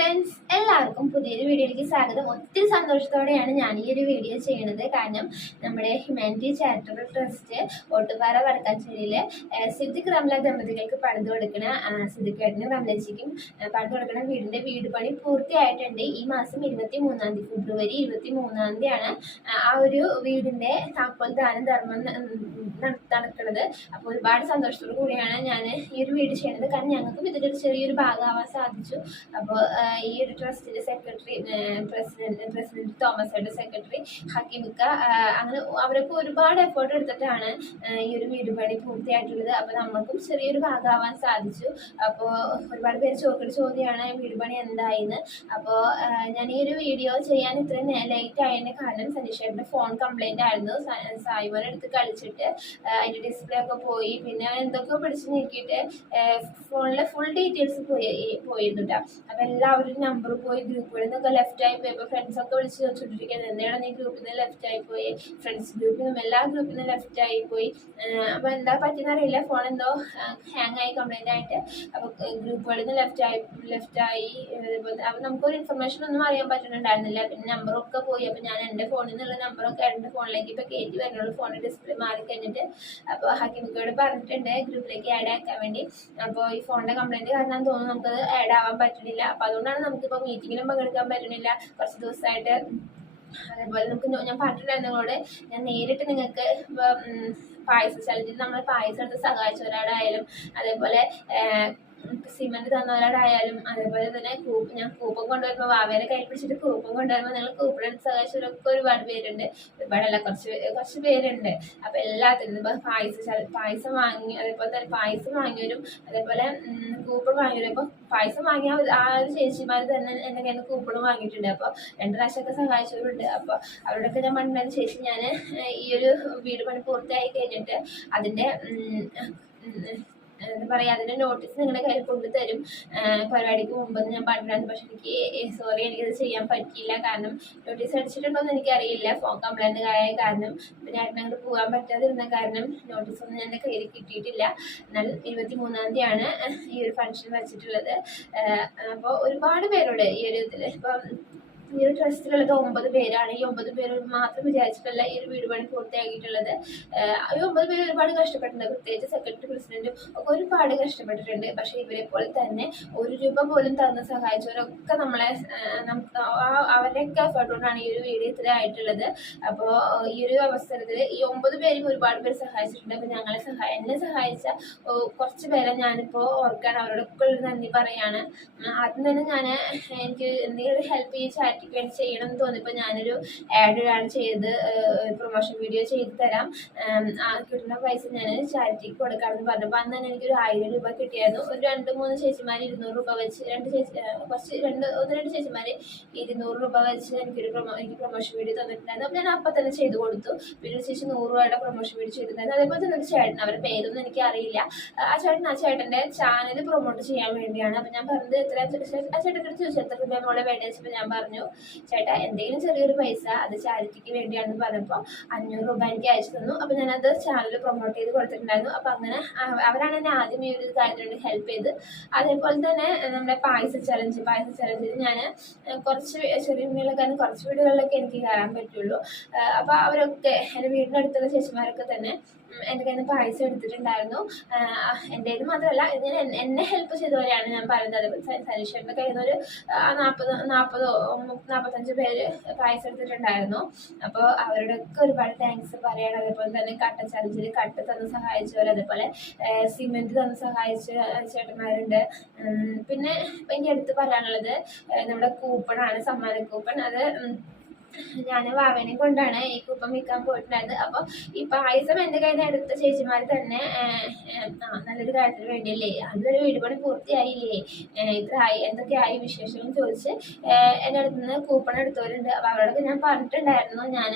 Friends എല്ലാവർക്കും പുതിയൊരു വീഡിയോയിലേക്ക് സ്വാഗതം. ഒത്തിരി സന്തോഷത്തോടെയാണ് ഞാൻ ഈ ഒരു വീഡിയോ ചെയ്യണത്. കാരണം നമ്മുടെ ഹ്യൂമാനിറ്റി ചാരിറ്റബിൾ ട്രസ്റ്റ് ഓട്ടുപാറ വടക്കാഞ്ചേരിയിലെ ഏഹ്, സിദ്ദിഖ് റംല ദമ്പതികൾക്ക് പണിത് കൊടുക്കണ സിദ്ദിഖേട്ടനും റംലജിക്കും പണിത് കൊടുക്കണ വീടിന്റെ വീട് പണി പൂർത്തിയായിട്ടുണ്ട്. ഈ മാസം ഇരുപത്തി മൂന്നാം തീയതി ഫെബ്രുവരി ഇരുപത്തി മൂന്നാം തീയതിയാണ് ആ ഒരു വീടിന്റെ താക്കോൽ ദാനം ധർമ്മം നടക്കുന്നത് അപ്പോൾ ഒരുപാട് സന്തോഷത്തോടു കൂടിയാണ് ഞാൻ ഈ ഒരു വീട് ചെയ്യണത്. കാരണം ഞങ്ങൾക്കും ഒരു ചെറിയൊരു ഭാഗമാവാൻ സാധിച്ചു. അപ്പോൾ ഈ ഒരു ട്രസ്റ്റിന്റെ സെക്രട്ടറി പ്രസിഡന്റ് പ്രസിഡന്റ് തോമസയുടെ സെക്രട്ടറി ഹക്കീമിക്ക അങ്ങനെ അവരൊക്കെ ഒരുപാട് എഫേർട്ട് എടുത്തിട്ടാണ് ഈ ഒരു വീട് പണി പൂർത്തിയായിട്ടുള്ളത്. അപ്പോൾ നമ്മൾക്കും ചെറിയൊരു ഭാഗമാവാൻ സാധിച്ചു. അപ്പോൾ ഒരുപാട് പേര് ചോദിക്കുന്ന ചോദ്യമാണ് വീട് പണി എന്തായിന്ന് അപ്പോൾ ഞാൻ ഈ ഒരു വീഡിയോ ചെയ്യാൻ ഇത്രയും ലേറ്റ് ആയതിന്റെ കാരണം സനീഷേട്ടന്റെ ഫോൺ കംപ്ലൈന്റ് ആയിരുന്നു. സായിമോനെ എടുത്ത് കളിച്ചിട്ട് അതിന്റെ ഡിസ്പ്ലേ ഒക്കെ പോയി. പിന്നെ അവൻ എന്തൊക്കെയോ പിടിച്ച് നീക്കിയിട്ട് ഫോണിലെ ഫുൾ ഡീറ്റെയിൽസ് പോയി പോയിരുന്നു അപ്പം എല്ലാവരും നമ്പർ പോയി ഗ്രൂപ്പുകളിൽ നിന്നൊക്കെ ലെഫ്റ്റ് ആയി പോയപ്പോൾ ഫ്രണ്ട്സ് ഫ്രണ്ട്സൊക്കെ വിളിച്ച് ചോദിച്ചുകൊണ്ടിരിക്കുന്നത് എന്താണ് നീ ഗ്രൂപ്പിൽ നിന്ന് ലെഫ്റ്റ് ആയി പോയി? ഫ്രണ്ട്സ് ഗ്രൂപ്പിൽ നിന്നും എല്ലാ ഗ്രൂപ്പിൽ നിന്നും ലെഫ്റ്റ് ആയി പോയി. അപ്പോൾ എന്താ പറ്റിയെന്ന് അറിയില്ല. ഫോൺ എന്തോ ഹാങ് ആയി കംപ്ലൈന്റ് ആയിട്ട്. അപ്പോൾ ഗ്രൂപ്പുകളിൽ നിന്ന് ലെഫ്റ്റ് ആയി ലെഫ്റ്റ് ആയി അതേപോലെ അപ്പോൾ നമുക്കൊരു ഇൻഫർമേഷൻ ഒന്നും അറിയാൻ പറ്റുന്നുണ്ടായിരുന്നില്ല പിന്നെ നമ്പറൊക്കെ പോയി. അപ്പോൾ ഞാൻ എന്റെ ഫോണിൽ നിന്നുള്ള നമ്പറൊക്കെ എന്റെ ഫോണിലേക്ക് ഇപ്പോൾ കയറ്റി വരുന്നുള്ളൂ ഫോണിൽ ഡിസ്പ്ലേ മാറി കഴിഞ്ഞിട്ട്. അപ്പോൾ ഹക്കിമിക്കോട് പറഞ്ഞിട്ടുണ്ട് ഗ്രൂപ്പിലേക്ക് ആഡ് ആക്കാൻ വേണ്ടി. അപ്പോൾ ഈ ഫോണിന്റെ കംപ്ലൈന്റ് കാരണം തോന്നുന്നു നമുക്കത് ആഡ് ആവാൻ പറ്റുന്നില്ല അപ്പോൾ അതുകൊണ്ടാണ് നമുക്കിപ്പോൾ മീറ്റിങ്ങിലും പങ്കെടുക്കാൻ പറ്റുന്നില്ല കുറച്ച് ദിവസമായിട്ട് അതേപോലെ നമുക്ക് ഞാൻ പറഞ്ഞിട്ടുണ്ടായിരുന്നു നിങ്ങളോട്. ഞാൻ നേരിട്ട് നിങ്ങൾക്ക് പായസ ചലഞ്ചിൽ നമ്മൾ പായസം എടുത്ത് സഹായിച്ചവരാടായാലും അതേപോലെ സിമെന്റ് തന്നവരോടായാലും അതേപോലെ തന്നെ കൂപ്പ് ഞാൻ കൂപ്പൺ കൊണ്ടുവരുമ്പോൾ വാവേനെ കൈ പിടിച്ചിട്ട് കൂപ്പൺ കൊണ്ടുവരുമ്പോൾ നിങ്ങൾ കൂപ്പൺ എടുത്ത് സഹായിച്ചവരൊക്കെ ഒരുപാട് പേരുണ്ട്. ഒരുപാടല്ല കുറച്ച് കുറച്ച് പേരുണ്ട്. അപ്പോൾ എല്ലാത്തിനും ഇപ്പോൾ പായസ പായസം വാങ്ങി അതേപോലെ തന്നെ പായസം വാങ്ങിയവരും അതേപോലെ കൂപ്പൺ വാങ്ങിയവരും. ഇപ്പോൾ പായസം വാങ്ങിയ ആ ഒരു ചേച്ചിമാർ തന്നെ എന്റെ കയ്യിൽ നിന്ന് കൂപ്പണും വാങ്ങിയിട്ടുണ്ട്. അപ്പോൾ രണ്ട് പ്രാവശ്യമൊക്കെ സഹായിച്ചവരുണ്ട്. അപ്പോൾ അവരോടൊക്കെ ഞാൻ മണ്ണിന് ശേഷം ഞാൻ ഈ ഒരു വീട് പണി പൂർത്തിയായി കഴിഞ്ഞിട്ട് ഉം, എന്താ പറയുക അതിന്റെ നോട്ടീസ് നിങ്ങളുടെ കയ്യിൽ കൊണ്ടുതരും പരിപാടിക്ക് മുമ്പെന്ന് ഞാൻ പറഞ്ഞിരുന്നു പക്ഷെ എനിക്ക് സോറി എനിക്കത് ചെയ്യാൻ പറ്റിയില്ല. കാരണം നോട്ടീസ് അടിച്ചിട്ടുണ്ടോ എന്ന് എനിക്കറിയില്ല. ഫോൺ കംപ്ലൈന്റ് ആയ കാരണം പിന്നെ അങ്ങോട്ട് പോകാൻ പറ്റാതിരുന്ന കാരണം നോട്ടീസ് ഒന്നും എന്റെ കയ്യിൽ കിട്ടിയിട്ടില്ല. എന്നാൽ ഇരുപത്തി മൂന്നാം തീയതിയാണ് ഈ ഒരു ഫംഗ്ഷൻ വെച്ചിട്ടുള്ളത്. അപ്പോൾ ഒരുപാട് പേരോട് ഈ ഒരു ഇതിൽ ഇപ്പം ഈ ഒരു ട്രസ്റ്റിലുള്ളത് ഒമ്പത് പേരാണ്. ഈ ഒമ്പത് പേര് മാത്രം വിചാരിച്ചിട്ടല്ല ഈ ഒരു വീട് പണി പൂർത്തിയാക്കിയിട്ടുള്ളത്. ഈ ഒമ്പത് പേര് ഒരുപാട് കഷ്ടപ്പെട്ടിട്ടുണ്ട്. പ്രത്യേകിച്ച് സെക്രട്ടറി പ്രസിഡന്റും ഒക്കെ ഒരുപാട് കഷ്ടപ്പെട്ടിട്ടുണ്ട്. പക്ഷെ ഇവരെ പോലെ തന്നെ ഒരു രൂപ പോലും തന്ന് സഹായിച്ചവരൊക്കെ നമ്മളെ അവരുടെയൊക്കെ എഫേർട്ട് കൊണ്ടാണ് ഈ ഒരു വീട് ഇത്ര ആയിട്ടുള്ളത്. അപ്പോൾ ഈ ഒരു അവസരത്തിൽ ഈ ഒമ്പത് പേരും ഒരുപാട് പേര് സഹായിച്ചിട്ടുണ്ട്. അപ്പോൾ ഞങ്ങളെ സഹായ എന്നെ സഹായിച്ച കുറച്ച് പേരെ ഞാനിപ്പോൾ ഓർക്കാൻ അവരോടൊക്കെ ഒരു നന്ദി പറയാണ്. ആദ്യം തന്നെ ഞാൻ എനിക്ക് എന്തെങ്കിലും ഹെൽപ്പ് ചാരിറ്റിക്ക് വേണ്ടി ചെയ്യണം എന്ന് തോന്നിയപ്പോൾ ഞാനൊരു ആഡ് ആണ് ചെയ്ത് പ്രൊമോഷൻ വീഡിയോ ചെയ്ത് തരാം. ആ കിട്ടുന്ന പൈസ ഞാൻ ചാരിറ്റിക്ക് കൊടുക്കാമെന്ന് പറഞ്ഞപ്പോൾ അന്ന് തന്നെ എനിക്കൊരു ആയിരം രൂപ കിട്ടിയായിരുന്നു. ഒരു രണ്ട് മൂന്ന് ചേച്ചിമാർ ഇരുന്നൂറ് രൂപ വെച്ച് രണ്ട് ചേച്ചി കുറച്ച് രണ്ട് ഒന്ന് രണ്ട് ചേച്ചിമാർ ഇരുന്നൂറ് രൂപ വെച്ച് എനിക്കൊരു പ്രൊമോ എനിക്ക് പ്രൊമോഷൻ വീഡിയോ തന്നിട്ടുണ്ടായിരുന്നു. അപ്പോൾ ഞാൻ അപ്പൊ തന്നെ ചെയ്ത് കൊടുത്തു. പിന്നെ ഒരു ചേച്ചി നൂറ് രൂപയുടെ പ്രൊമോഷൻ വീഡിയോ ചെയ്തിട്ടുണ്ടായിരുന്നു. അതേപോലെ തന്നെ ഒരു ചേട്ടൻ അവരുടെ പേരൊന്നും എനിക്ക് അറിയില്ല ആ ചേട്ടൻ ആ ചേട്ടന്റെ ചാനൽ പ്രൊമോട്ട് ചെയ്യാൻ വേണ്ടിയാണ്. അപ്പം ഞാൻ പറഞ്ഞത് എത്ര ആ അടുത്ത് ചോദിച്ചു എത്ര രൂപ മോളെ വേണ്ടി വെച്ചപ്പോൾ ഞാൻ പറഞ്ഞു ചേട്ടാ എന്തെങ്കിലും ചെറിയൊരു പൈസ അത് ചാരിറ്റിക്ക് വേണ്ടിയാണെന്ന് പറഞ്ഞപ്പോൾ അഞ്ഞൂറ് രൂപ എനിക്ക് അയച്ചു തന്നു. അപ്പോൾ ഞാനത് ചാനൽ പ്രൊമോട്ട് ചെയ്ത് കൊടുത്തിട്ടുണ്ടായിരുന്നു. അപ്പോൾ അങ്ങനെ അവ- അവരാണ് എന്നെ ആദ്യം ഈ ഒരു കാര്യത്തിനോട് ഹെൽപ്പ് ചെയ്ത്. അതേപോലെ തന്നെ നമ്മുടെ പായസ ചലഞ്ച് പായസ ചലഞ്ചിൽ ഞാൻ കുറച്ച് ചെറിയ വീടുകളിലൊക്കെ കുറച്ച് വീടുകളിലൊക്കെ എനിക്ക് കയറാൻ പറ്റുള്ളൂ. അപ്പോൾ അവരൊക്കെ എന്റെ വീടിന്റെ അടുത്തുള്ള ചേച്ചിമാരൊക്കെ തന്നെ എന്റെ കയ്യിൽ നിന്ന് പായസം എടുത്തിട്ടുണ്ടായിരുന്നു. എന്റെ ഇത് മാത്രമല്ല ഞാൻ എന്നെ- ഹെൽപ്പ് ചെയ്തവരെയാണ് ഞാൻ പറയുന്നത്. അതേപോലെ സനീഷേട്ടന്റെ കയ്യിൽ നിന്ന് ഒരു നാൽപ്പത് നാൽപ്പതോ നാൽപ്പത്തഞ്ച് പേര് പായസം എടുത്തിട്ടുണ്ടായിരുന്നു. അപ്പോൾ അവരോടൊക്കെ ഒരുപാട് താങ്ക്സ് പറയണം. അതേപോലെ തന്നെ കട്ട ചലഞ്ചിൽ കട്ട തന്ന് സഹായിച്ചവർ അതേപോലെ സിമെന്റ് തന്ന് സഹായിച്ച ചേട്ടന്മാരുണ്ട്. പിന്നെ എനിക്ക് എടുത്ത് പറയാനുള്ളത് നമ്മുടെ കൂപ്പണാണ് സമ്മാന കൂപ്പൺ അത് ഞാൻ വാവേനെ കൊണ്ടാണ് ഈ കുപ്പം വിൽക്കാൻ പോയിട്ടുണ്ടായത്. അപ്പോൾ ഈ പായസം എന്റെ കയ്യിൽ നിന്ന് എടുത്ത ചേച്ചിമാർ തന്നെ നല്ലൊരു കാര്യത്തിന് വേണ്ടിയല്ലേ? അതൊരു വീടുപണി പൂർത്തിയായില്ലേ? ആയി എന്തൊക്കെയായി വിശേഷം ചോദിച്ച് എന്റെ അടുത്ത് നിന്ന് കൂപ്പൺ എടുത്തവരുണ്ട്. അപ്പോൾ അവരോടൊക്കെ ഞാൻ പറഞ്ഞിട്ടുണ്ടായിരുന്നു. ഞാൻ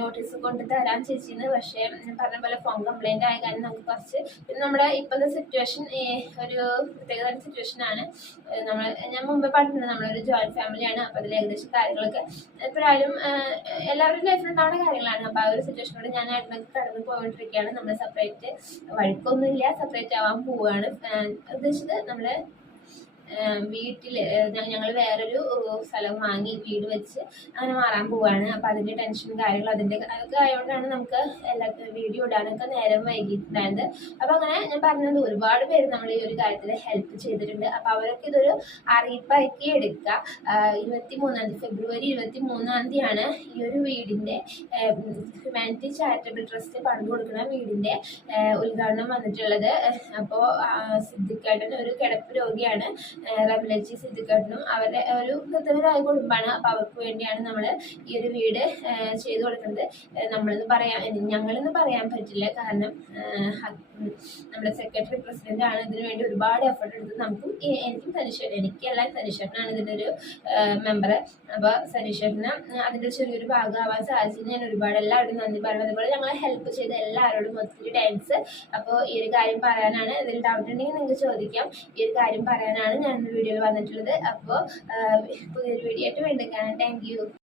നോട്ടീസ് കൊണ്ട് തരാൻ ചേച്ചിന്ന്. പക്ഷേ പറഞ്ഞ പോലെ ഫോൺ കംപ്ലൈന്റ് ആയ കാരണം നമുക്ക് കുറച്ച് പിന്നെ നമ്മുടെ ഇപ്പോഴത്തെ സിറ്റുവേഷൻ ഒരു പ്രത്യേക സിറ്റുവേഷൻ ആണ്. നമ്മൾ ഞാൻ മുമ്പേ പറഞ്ഞിട്ടുണ്ട് നമ്മളൊരു ജോയിന്റ് ഫാമിലിയാണ് അപ്പോൾ അതിൽ ഏകദേശം കാര്യങ്ങളൊക്കെ എപ്പോഴായാലും എല്ലാവരുടെയും ലൈഫിൽ കാര്യങ്ങളാണ്. അപ്പോൾ ആ ഒരു സിറ്റുവേഷനോട് ഞാൻ അഡ്മിറ്റ് കടന്നു പോയിട്ടിരിക്കുകയാണ് നമ്മൾ സെപ്പറേറ്റ് വഴക്കൊന്നുമില്ല. സെപ്പറേറ്റ് ആവാൻ പോവുകയാണ് ഉദ്ദേശിച്ചത് നമ്മൾ വീട്ടിൽ ഞങ്ങൾ വേറൊരു സ്ഥലം വാങ്ങി വീട് വെച്ച് അങ്ങനെ മാറാൻ പോവാണ്. അപ്പോൾ അതിന്റെ ടെൻഷനും കാര്യങ്ങളും അതിന്റെ അതൊക്കെ ആയതുകൊണ്ടാണ് നമുക്ക് എല്ലാ വീഡിയോ ഇടാനൊക്കെ നേരം വൈകിയിട്ടുണ്ടായത് അപ്പോൾ അങ്ങനെ ഞാൻ പറഞ്ഞത് ഒരുപാട് പേര് നമ്മൾ ഈ ഒരു കാര്യത്തിൽ ഹെൽപ്പ് ചെയ്തിട്ടുണ്ട്. അപ്പോൾ അവരൊക്കെ ഇതൊരു അറിയിപ്പാക്കി എടുക്കുക ഇരുപത്തി മൂന്നാം തീയതി ഫെബ്രുവരി ഇരുപത്തി മൂന്നാം തീയതിയാണ് ഈ ഒരു വീടിന്റെ ഹ്യൂമാനിറ്റി ചാരിറ്റബിൾ ട്രസ്റ്റ് പണ്ട് കൊടുക്കുന്ന വീടിന്റെ ഉദ്ഘാടനം വന്നിട്ടുള്ളത്. അപ്പോൾ സിദ്ദിഖേട്ടൻ ഒരു കിടപ്പ് രോഗിയാണ്. റബിലച്ചി സിദ്ദിഖേട്ടനും അവരുടെ ഒരു കൃത്യമായ കുടുംബമാണ്. അപ്പോൾ അവർക്ക് വേണ്ടിയാണ് നമ്മൾ ഈ ഒരു വീട് ചെയ്തു കൊടുക്കുന്നത്. നമ്മളെന്ന് പറയാൻ ഞങ്ങളെന്ന് പറയാൻ പറ്റില്ല. കാരണം നമ്മുടെ സെക്രട്ടറി പ്രസിഡന്റ് ആണ്. ഇതിനു വേണ്ടി ഒരുപാട് എഫർട്ട് എടുത്ത് നമുക്കും എനിക്കും എനിക്കും എനിക്ക് എല്ലാം സനീഷേട്ടനാണ് ഇതിന്റെ ഒരു മെമ്പർ അപ്പോൾ സനീഷേട്ടന് അതിന്റെ ചെറിയൊരു ഭാഗമാവാൻ സാധിച്ചത് ഞാൻ ഒരുപാട് എല്ലാവരോടും നന്ദി പറയുന്നത് അതുപോലെ ഞങ്ങളെ ഹെൽപ്പ് ചെയ്ത എല്ലാവരോടും ഒത്തിരി താങ്ക്സ് അപ്പോൾ ഈ ഒരു കാര്യം പറയാനാണ്. ഇതിൽ ഡൗട്ട് ഉണ്ടെങ്കിൽ നിങ്ങൾക്ക് ചോദിക്കാം. ഈ ഒരു കാര്യം പറയാനാണ് ഞാൻ വീഡിയോയിൽ വന്നിട്ടുള്ളത്. അപ്പോൾ പുതിയൊരു വീഡിയോ ആയിട്ട് വീണ്ടും കാണാം. താങ്ക്